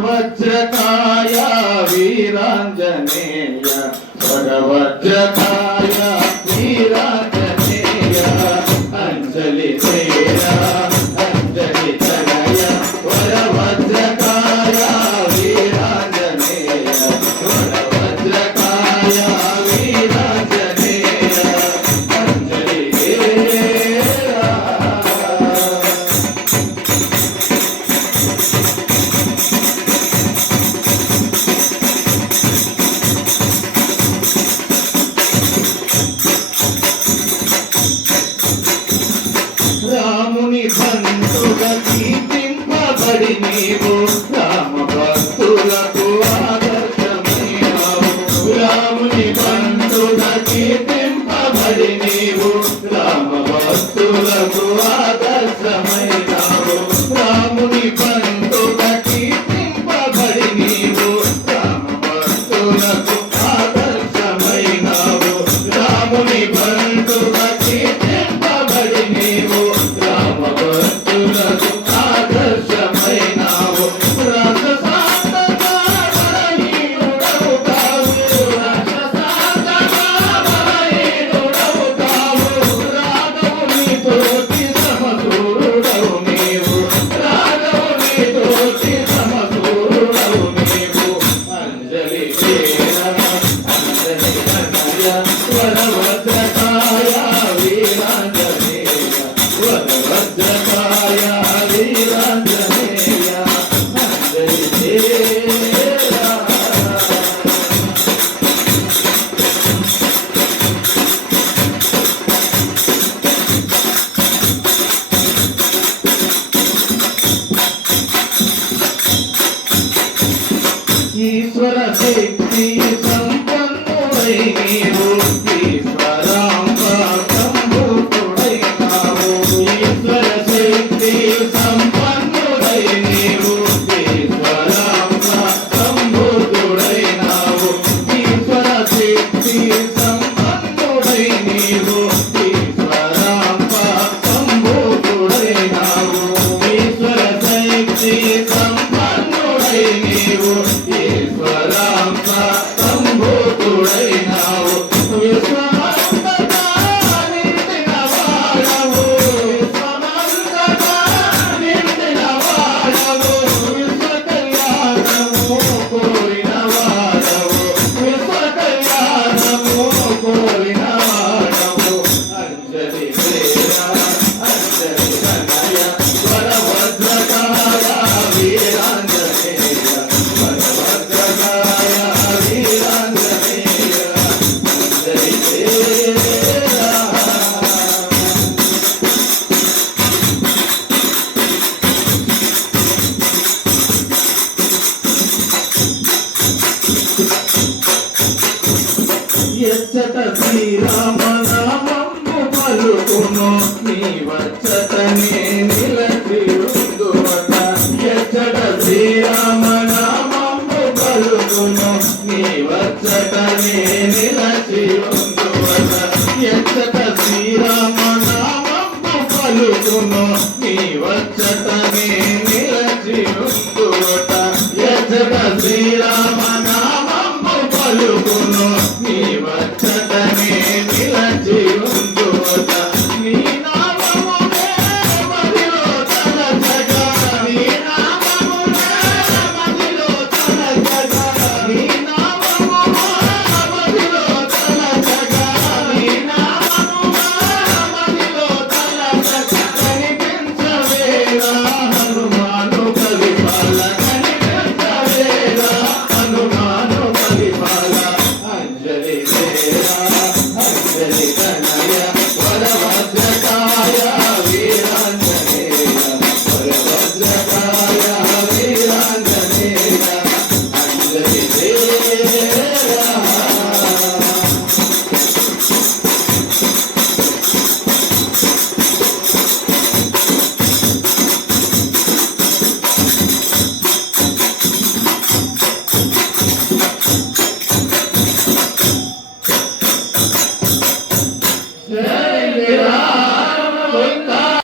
వరవజ్రకాయ వీరాంజనేయ వరవజ్రకాయ వీరాంజనేయ అంజలి తేయ అంజలి తనయ వరవజ్రకాయ వీరాంజనేయ వరవజ్రకాయ వీరాంజనేయ అంజలి తేయ. రాముని బంధుగా కీర్తింపబడి నీవు రామ భక్తులకు ఆదర్శమైనావు. రాముని బంధుగా కీర్తింపబడి నీవు రామ భక్తులకు ఆదర్శమైనావు. రాముని బంధుగా కీర్తింపబడి నీవు రామ భక్తులకు ఆదర్శమైనావు. రాముని బంధుగా కీర్తింపబడి నీవు రామ భక్తులకు ఆదర్శమైనావు. రాక్షసాంతగా బలహీనుడవుతావు, రాక్షసాంతగా బలహీనుడవుతావు. రాఘవుని తోటి సమసూరుడవు నీవు, రాఘవుని తోటి సమసూరుడవు నీవు. అంజలి తేర అంజలి తనయ వరవజ్రకాయ వీరాంజనేయ వరవజ్రకాయ వీరాంజనేయ అంజలి తేర. ఈశ్వర శక్తి సంపన్నుడై నీవు ఈశ్వరాంబ సంభూతుడైనావు. ఈశ్వర శక్తి సంపన్నుడై నీవు ఈశ్వరాంబ సంభూతుడైనావు. ఈశ్వర శక్తి సంపన్నుడై నీవు ఈశ్వరాంబ సంభూతుడైనావు. ఈశ్వర శక్తి సంపన్నుడై నీవు ఈశ్వరాంబ సంభూతుడైనావు. విశ్వమంతటా నిండిన వాడవు, విశ్వమంతటా నిండిన వాడవు. విశ్వ కళ్యాణము కోరిన వాడవు, విశ్వ కళ్యాణము కోరిన వాడవు. అంజలి ప్రేమ అంజలి తనయ వరవజ్రకాయ వీరాంజనేయ వరవజ్రకాయ వీరాంజనేయ అంజలి తేర. ఎచ్చట శ్రీరామ నామము పలుకును నీ వచ్చతనే నిలచియుందువట. ఎచ్చట శ్రీరామ నామము పలుకును నీ వచ్చతనే నిలచియుందువట. ఎచ్చట శ్రీరామ నామము పలుకును నీ వచ్చతనే నిలచియుందువట. ఎచ్చట శ్రీరామ